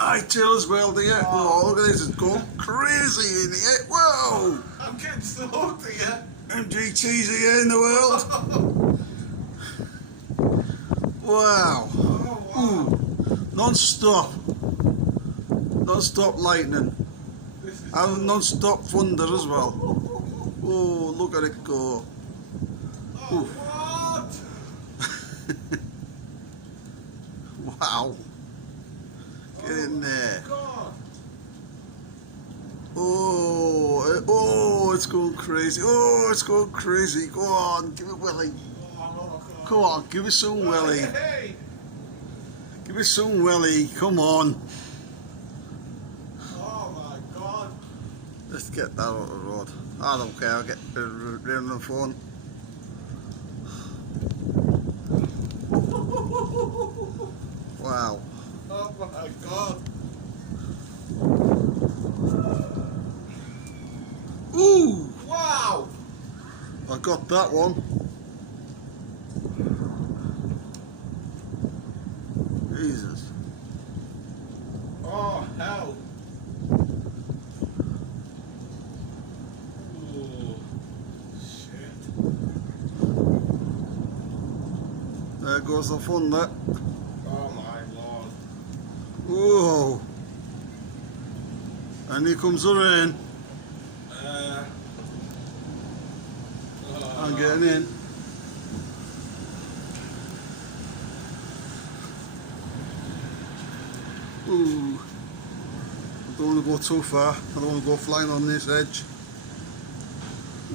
I tell as well, do you? Oh, look at this, it's going crazy in here. Whoa! I'm getting soaked here. MGT's here in the world. Wow. Oh, wow. Ooh. Non-stop. Non-stop lightning. And non-stop thunder as well. Oh, look at it go. Oh, what? Wow. Get in there. God. Oh, it's going crazy. Oh, it's going crazy. Go on, give it Willie. Oh, Go on, give it some Willie. Hey. Give it some Willie. Come on. Oh my God. Let's get that out of the road. I don't care, I'll get rid of the phone. Wow. Oh my God. Ooh! Wow. I got that one. Jesus. Oh hell. Oh shit. There goes the thunder. Oh my Lord. Whoa! And here comes the rain. I'm getting in. Ooh. I don't want to go too far. I don't want to go flying on this edge.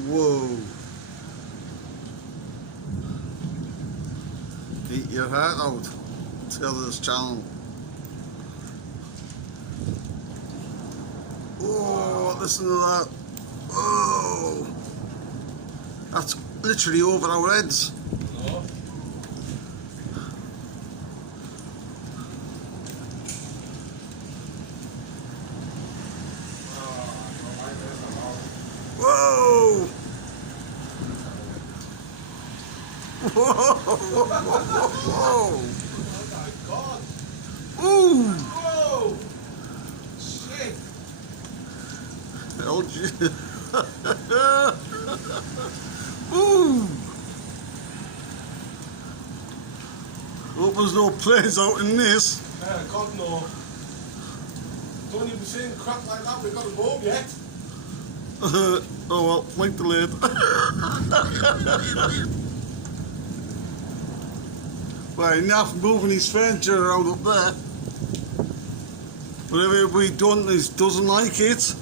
Whoa. Eat your heart out. Tell this channel. Oh, listen to that. Oh. That's literally over our heads. No. Whoa! Whoa! Whoa! Oh my God. Ooh! Whoa. Shit. Oh, ooh! Hope there's no planes out in this. God no. Don't even see crap like that. We've got to go yet. Oh well, flight delayed. Well, enough moving his furniture around up there. Whatever we've done, he doesn't like it.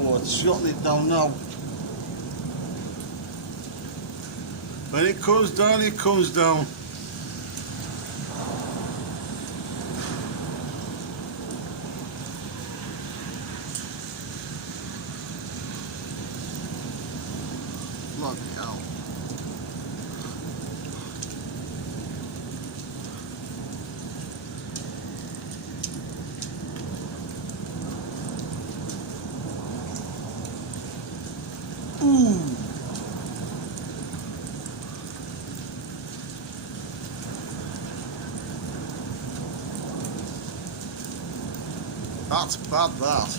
Oh, it's shutting it down now. When it comes down, it comes down. Bloody hell. Ooh. That's bad, that.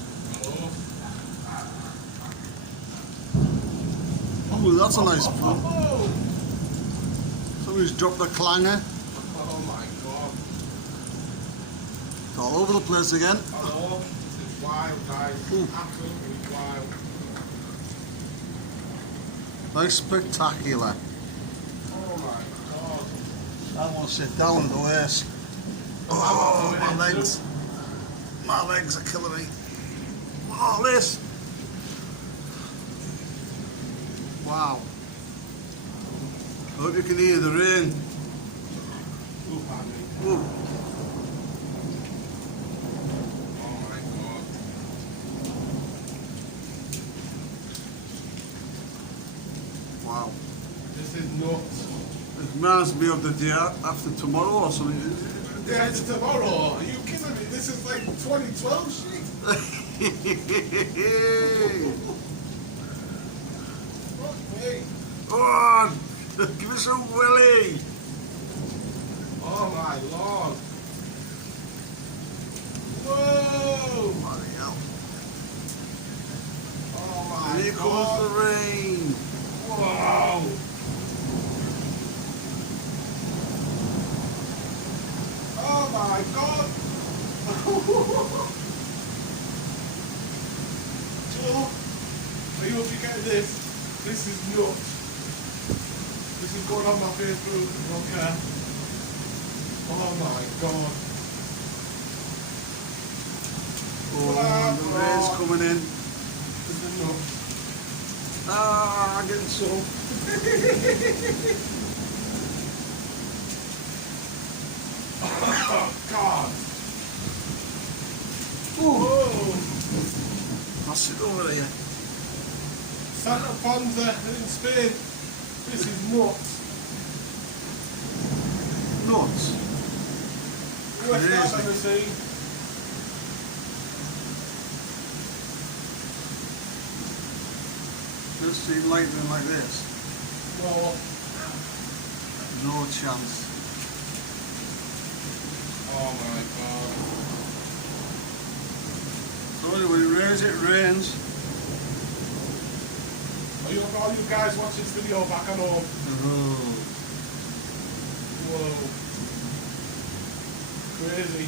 Ooh, that's a nice pull. Somebody's dropped a clanger. Oh my God. It's all over the place again. Oh, it's wild, guys. Ooh. Absolutely wild. Nice spectacular. Oh my God. I want to sit down at the waist. Oh, my legs. My legs are killing me. Oh, this. Wow. I hope you can hear the rain. Ooh, pardon me. Ooh. Oh my God. Wow. This is nuts. It reminds me of the day after tomorrow or something. The day after tomorrow? Are you kidding me? This is like 2012 shit. Fuck me. Go on! Give us a willy! Oh my lord. Whoa! Bloody hell. Oh my And here god. comes the rain. Wow. Oh my god. Joe, are you actually getting this? This is nuts. This is going on my Facebook. Okay. Oh my god. Oh, the rain's coming in. This is nuts. Ah, I'm getting soaked. Oh god. Ooh, Whoa. I'll sit over there. Santa Ponsa in Spain. This is nuts. Nuts. Worst Crazy. I've ever seen. Never seen lightning like this. No. No chance. Oh my god. So when it rains, it rains. All you guys watch this video back at home. Oh. Whoa. Crazy.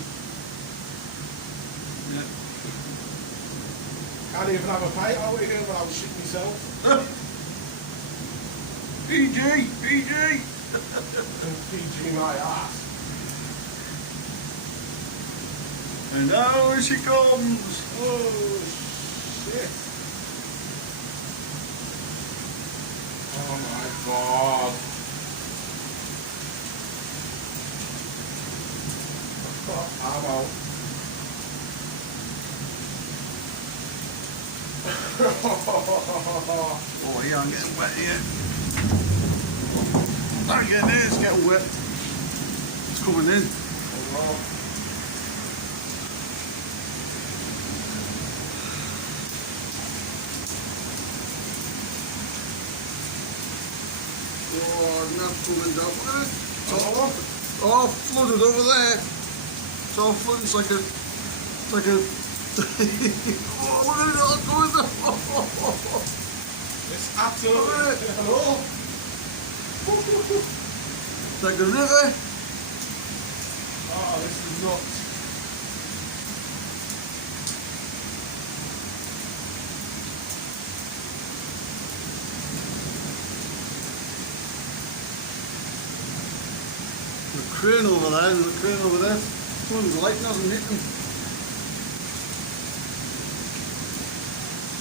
Yeah. Can't even have a pint out here without shitting myself. PG! PG! PG my ass. And now she comes! Oh shit. Oh my god. I'm out. Oh yeah, I'm getting wet here. I'm getting in, it's getting wet. It's coming in. Oh, not coming down. Look at it. It's all flooded over there. It's all flooded. It's like a. Oh, look at it all going down. It's absolutely. Hello? It's like a river. Oh, this is nuts. The crane over there and the crane over there. One's light doesn't hit them.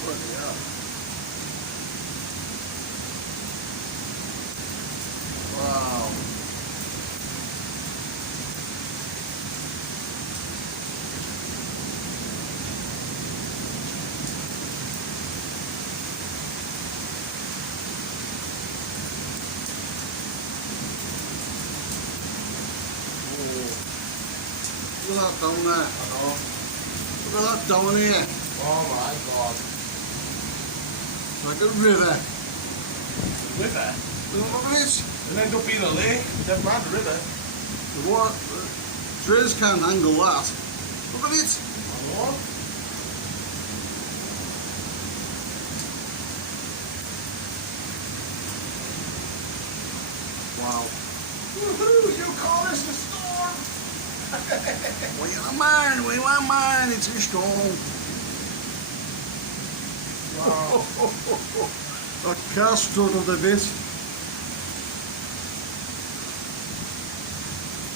Bloody hell. Wow. Look at that down there. I know. Look at that down here. Oh my god. Like a river. River? Look at it. It'll end up being a lake. Never mind the river. The water, the trees can't handle that. Look at it. I know. Wow. Woohoo! You call this a storm? We want mine, it's a storm. Wow. That car struggled a bit.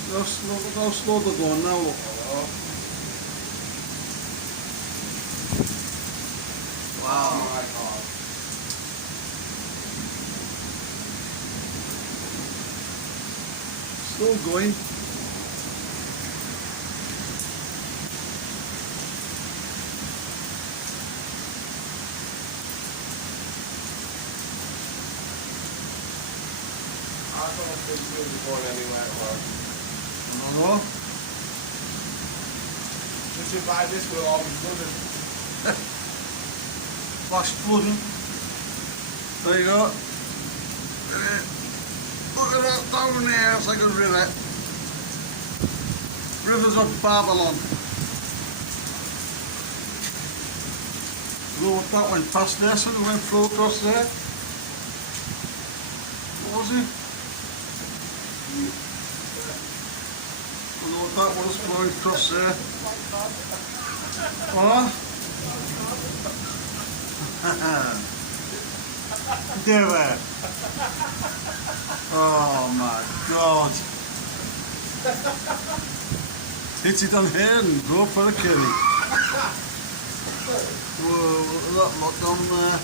How slow they're going now, look. Oh my god. Still going. I don't think we'll be going anywhere at work. No. Judging by this, we'll all be flooded. Flash flooding. There you go. Look at that down there, it's like a river. Rivers of Babylon. You know what that went past there, so it went flow across there. What was it? I know what that was flowing across there. What? There. Oh my God. Hit it on here and go for a curry. Whoa, that locked on there.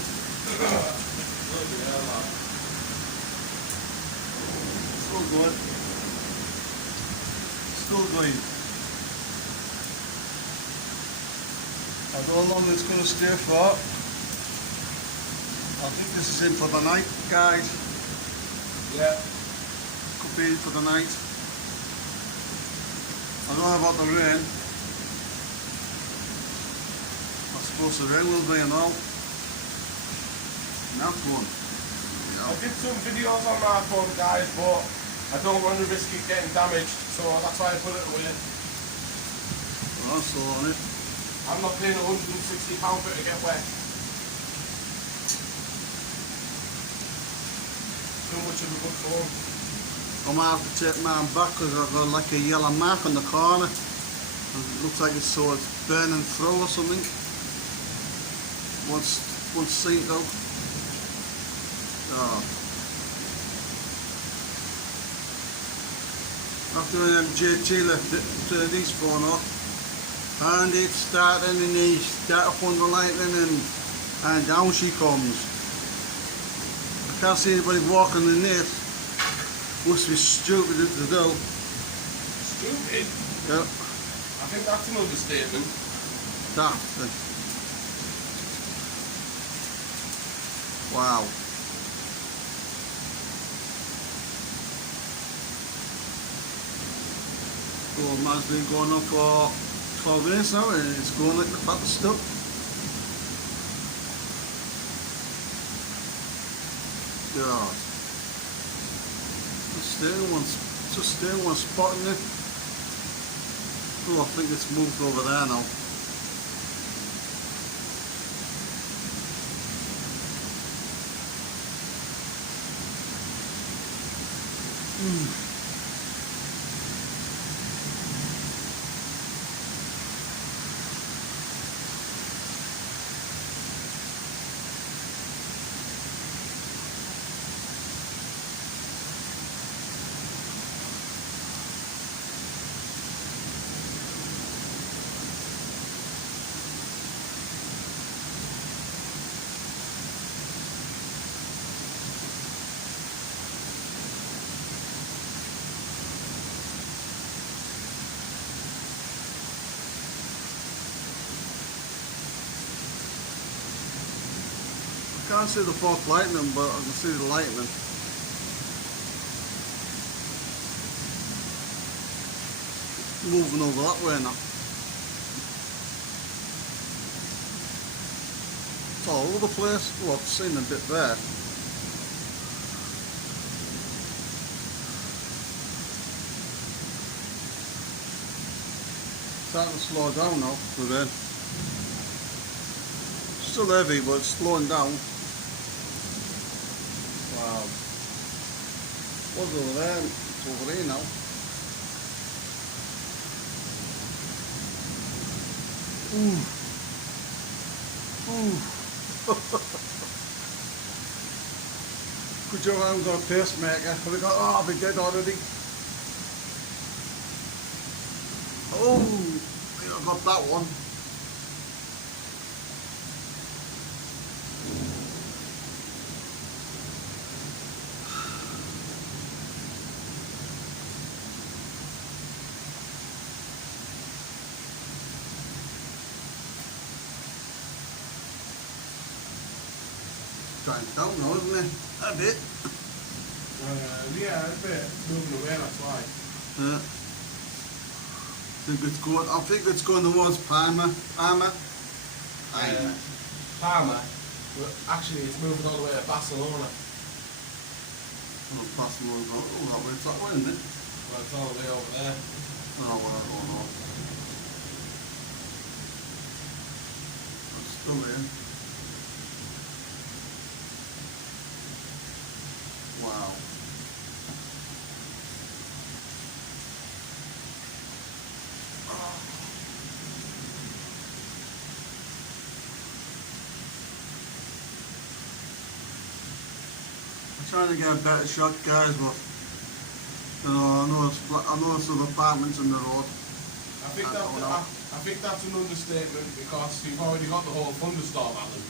Still going. Still going. I don't know how long it's going to stay for. I think this is in for the night, guys. Yeah. Could be in for the night. I don't know about the rain. I suppose the rain will be and all. Now go on. I did some videos on my phone, guys, but I don't want to risk it getting damaged, so that's why I put it away. Well, that's all on it. I'm not paying £160 for it to get wet. Too much of a good phone. I might have to take mine back because I've got like a yellow mark on the corner. It looks like it's burning through or something. Once synced out. Oh. After JT left it, turned his phone off. And it started and he started on the lightning and down she comes. I can't see anybody walking in this. Must be stupid to do. Stupid? Yeah. I think that's an understatement. Daft. Wow. Well, man's been going on for 12 minutes now and it's going like the fattest stuff. God. Just stay in one spot in it. Oh, I think it's moved over there now. I can't see the fork lightning, but I can see the lightning. Moving over that way now. It's all over the place. Well, I've seen a bit there. Starting to slow down now, the rain. Still heavy, but it's slowing down. Wow. Was over there, it's over here now. Ooh. Ooh. Good job I haven't got a pacemaker. Have we got, oh, I'll be dead already. Oh, I think I got that one. Trying down now, isn't it? A bit. Yeah, a bit. Moving away, that's why. Yeah. I think it's going towards Palmer. Palmer. But actually, it's moving all the way to Barcelona. Oh, Barcelona. Oh, that way, it's that way, isn't it? Well, it's all the way over there. Oh, well, I don't know. It's still in. Wow. I'm trying to get a better shot, guys, but you know, I know there's other apartments in the road. I think that's an understatement because you've already got the whole Thunderstorm at them.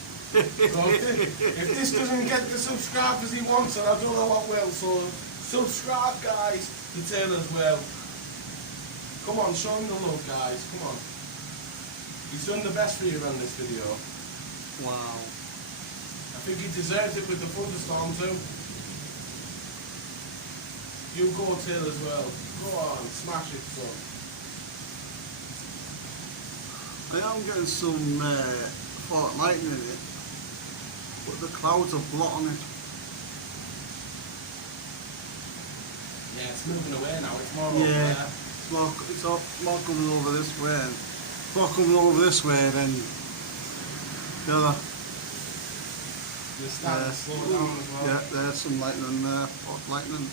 So if this doesn't get the subscribers he wants, and I don't know what will, so subscribe, guys, to Taylor as well. Come on, show him the love, guys. Come on. He's done the best for you on this video. Wow. I think he deserves it with the Thunderstorm too. You go, Taylor, as well. Go on, smash it, son. I am getting some fault lightning in it, but the clouds are blotting it. Yeah, it's moving away now. It's more over there. It's more coming over this way. More coming over this way than the other. You're starting to slow down as well. Yeah, there's some lightning there. Fault lightning.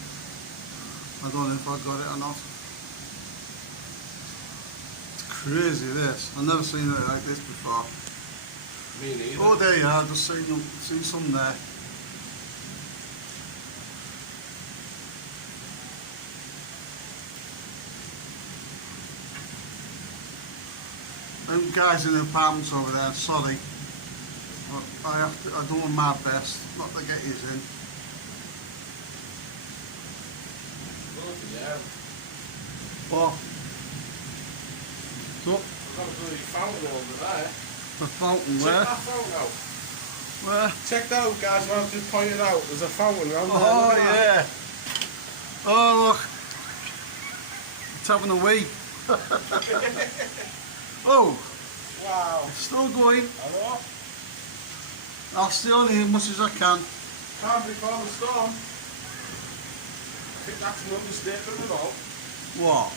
I don't know if I got it or not. It's crazy, this. I've never seen it like this before. Me neither. Oh, there you are. Just seen some there. Them guys in the apartments over there, sorry. But I'm doing my best not to get you in. Yeah. Oh. So, I've got a bloody fountain over there. the fountain Check where? that fountain out. Where? Check that out, guys. What I've just pointed out. There's a fountain around there. Oh, Look at that. yeah. Oh, look. It's having a wee. Oh, Wow. it's still going. Hello? I'll stay on here as much as I can. Can't before the storm. I think that's an understatement at all. What?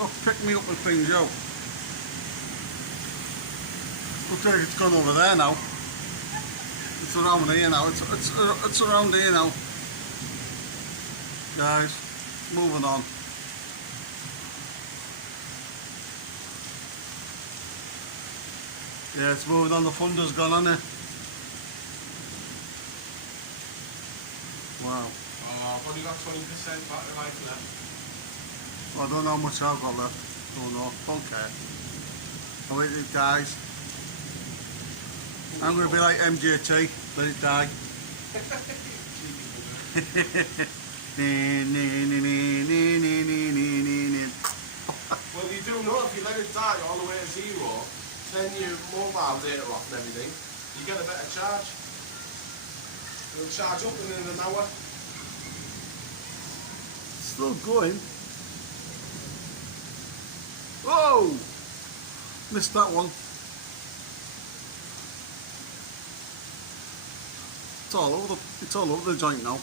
Oh, pick me up and things out. Looks like it's gone over there now. It's around here now. It's around here now. Guys, moving on. Yeah, it's moving on. The thunder's gone on it. Wow. Oh, I've only got 20% battery life left. I don't know how much I've got left. Don't know. Don't care. I'll let it dies. I'm going to be like MJT. Let it die. Well, you do know if you let it die all the way to zero, turn your mobile data off and everything, you get a better charge. It'll charge up in an hour. Still going. Whoa! Missed that one. It's all over the joint now.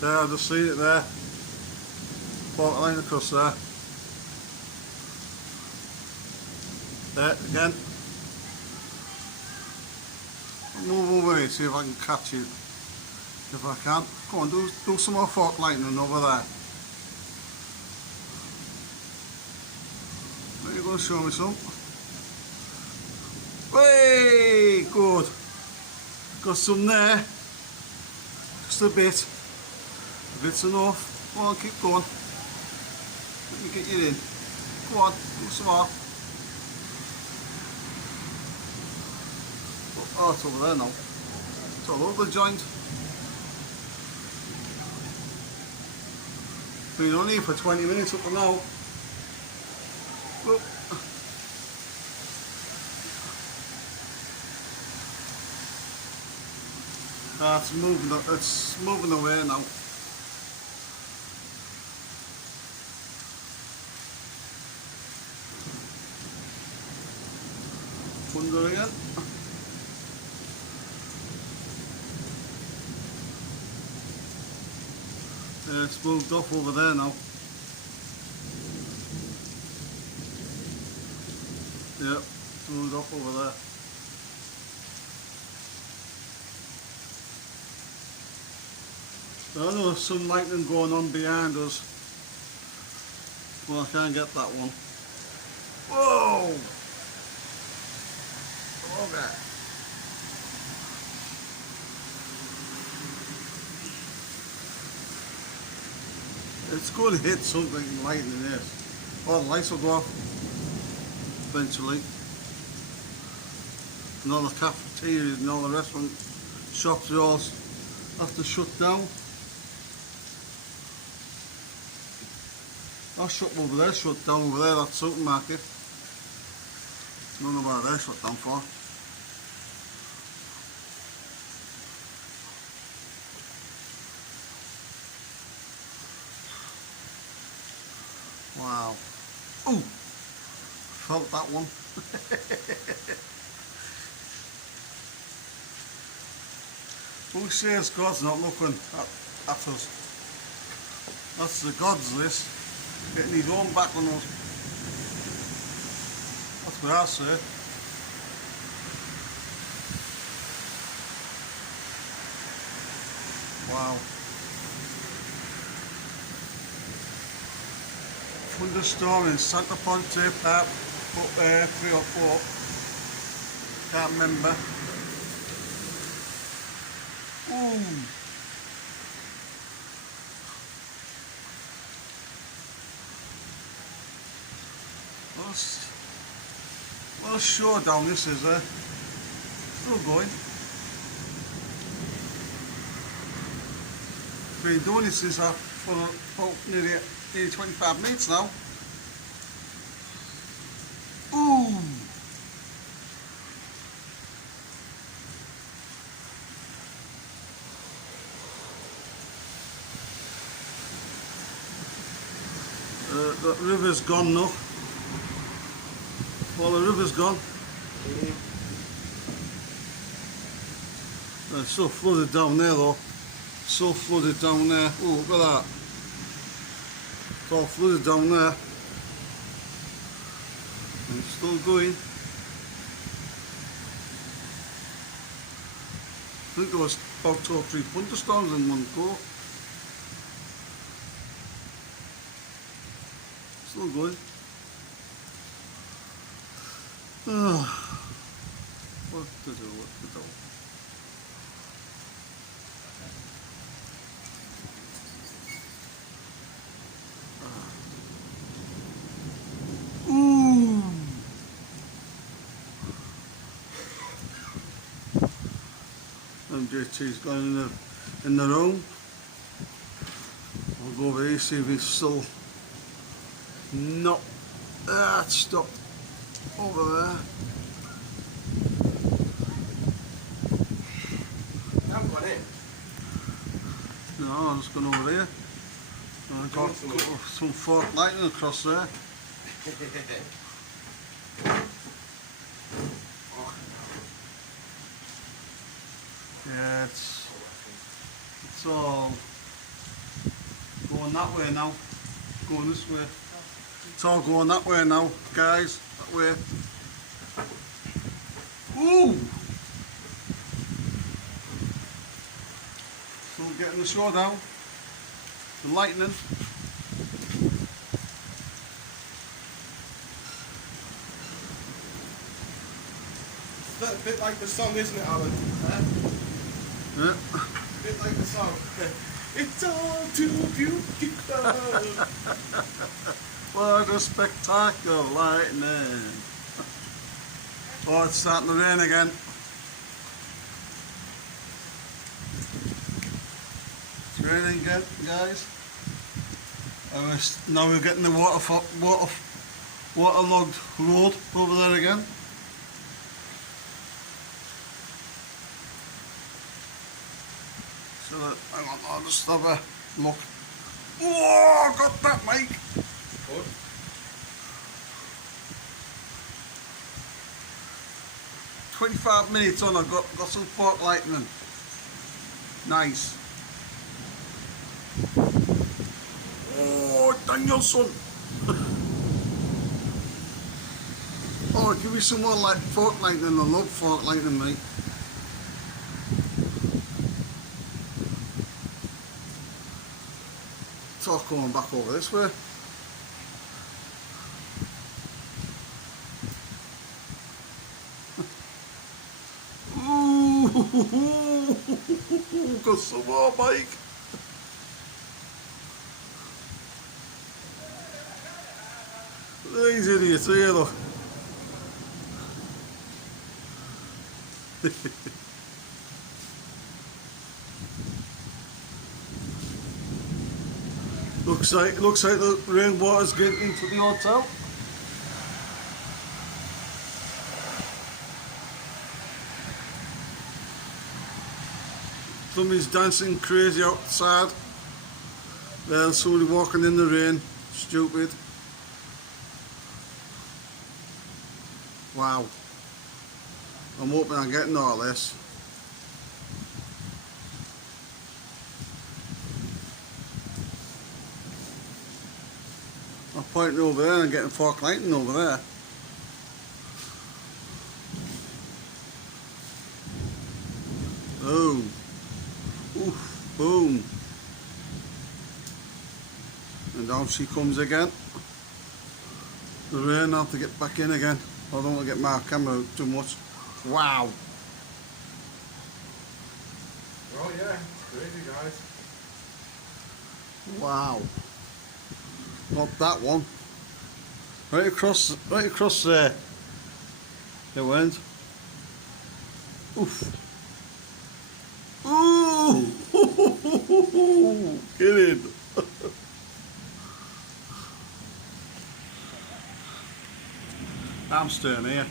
There, I just seen it there. Fault line across there. There again. I'll move over here, see if I can catch you. If I can. Go on, do some more fault lightning over there. Are you going to show me some? Way, good. Got some there. Just a bit. A bit's enough. Go on, keep going. Let me get you in. Go on, do some more. Oh, it's over there now. It's all over the joint. Been on here for 20 minutes up to now. Whoop. It's moving away now. Thunder again. It's moved off over there now. Yep, it's moved off over there. I know there's some lightning going on behind us. Well, I can't get that one. Whoa! Okay. It's going to hit something lightning this. Oh, the lights will go off eventually. And all the cafeterias and all the restaurant shops are all have to shut down. That shop over there shut down over there, that supermarket. I don't know why they're shut down for. Wow. Ooh! Felt that one. Who says God's not looking at us? That's the God's this. Getting his own back on us. That's what I say. Wow. Thunderstorm in Santa Ponte Park, 3 or 4. Can't remember. Ooh. What a showdown this is, still going. Been doing this since for about nearly 25 minutes now. Ooh! The river's gone now. Well, the river's gone. It's so flooded down there though. So flooded down there. Oh, look at that. It's all flooded down there. And it's still going. I think there was about 2 or 3 thunderstorms in one go. Still going. What to do, what to do. Ooh! MJT's gone in the room. I'll go over here, see if he's still not. It's stopped. Over there. You haven't gone in? No, I'm just going over here. I got some fork lightning across there. Yeah, it's all going that way now. Going this way. It's all going that way now, guys. That way. Ooh! Still getting the showdown. The lightning. That's a bit like the song, isn't it, Alan? Yeah. A bit like the song. It's all too beautiful. What a spectacular lightning. Oh, it's starting to rain again. It's raining again, guys. Now we're getting the waterlogged road over there again. So hang on, I'll just have a look. Oh, got that, Mike. Good. 25 minutes on, I've got some fork lightning. Nice. Oh, Danielson! Oh, give me some more like fork lightning. I love fork lightning, mate. Talk going back over this way. Ooh, got some more, Mike. These idiots here, look. looks like the rainwater's getting into the hotel. Somebody's dancing crazy outside. There's somebody walking in the rain. Stupid. Wow. I'm hoping I'm getting all this. I'm pointing over there and getting fork lightning over there. Boom. Oof, boom. And down she comes again. The rain, I have to get back in again. I don't want to get my camera out too much. Wow. Oh yeah, crazy guys. Wow. Not that one. Right across there. It went. Oof. Ooh! Get in. I'm staying here.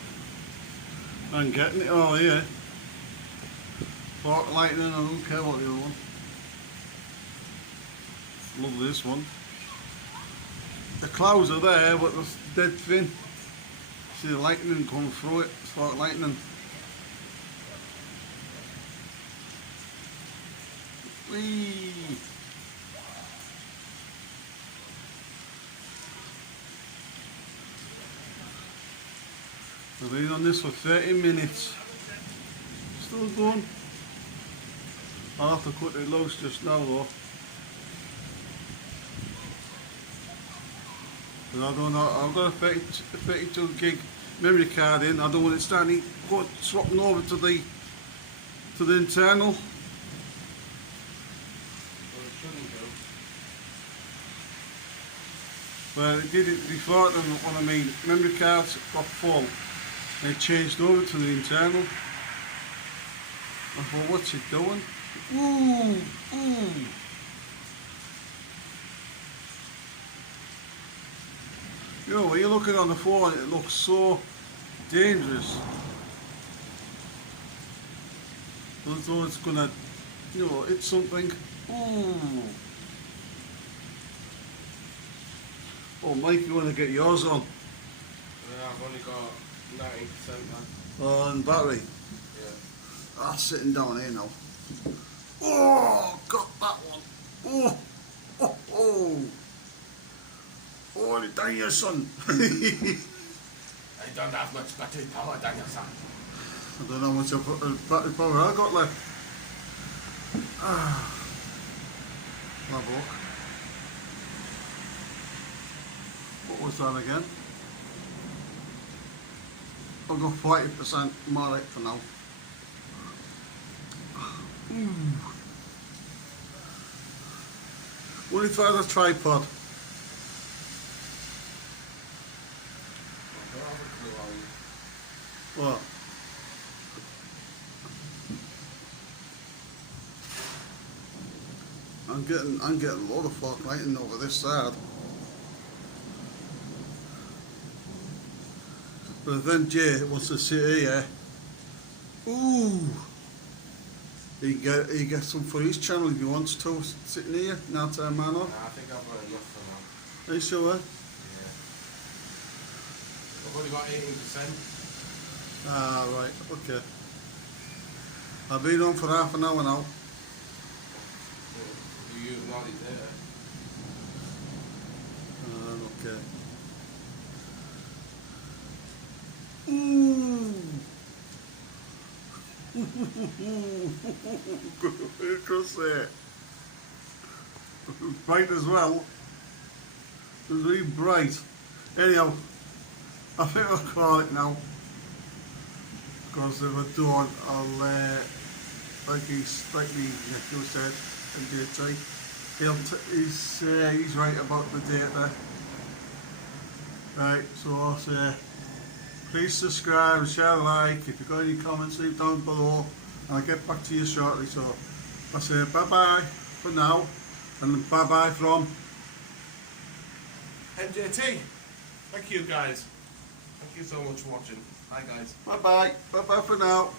I'm getting it all here. Fork lightning, I don't care what the other one. Love this one. The clouds are there, but it's dead thin. See the lightning coming through it. It's fork lightning. Whee! I've been on this for 30 minutes. Still going. I'll have to cut it loose just now though. But I don't know, I've got a 32 gig memory card in. I don't want it starting swapping over to the internal. Well, it did it before when I mean memory cards got full. They changed over to the internal. I thought, what's it doing? Ooh, ooh. You know, when you're looking on the phone, it looks so dangerous. As though it's gonna, you know, hit something. Ooh. Oh, Mike, you want to get yours on? Yeah, I've only got 90% now. On battery? Yeah. Ah, sitting down here now. Oh, got that one. Oh, oh, oh. Oh, the Danielson. I don't have much battery power, Danielson. I don't know how much battery power I got left. Ah, my book. What was that again? I've got 40% more right for now. What if I had a tripod? What? I'm getting a lot of fork lighting over this side. But then Jay wants to sit here. Ooh! He can get some for his channel if he wants to, sitting here, now turn man on. Nah, I think I've got enough for now. Are you sure? Yeah. I've only got 18%. Ah, right, okay. I've been on for half an hour now. You use not it there. Okay. Ooh. Good across there. Bright as well. It was really bright. Anyhow, I think I'll call it now. Because if I don't, I'll, like me nephew said, MJT, he's right about the data. Right, so I'll say, please subscribe and share, like. If you've got any comments, leave down below, and I'll get back to you shortly. So I say bye bye for now, and bye bye from MJT. Thank you guys. Thank you so much for watching. Bye guys. bye bye for now.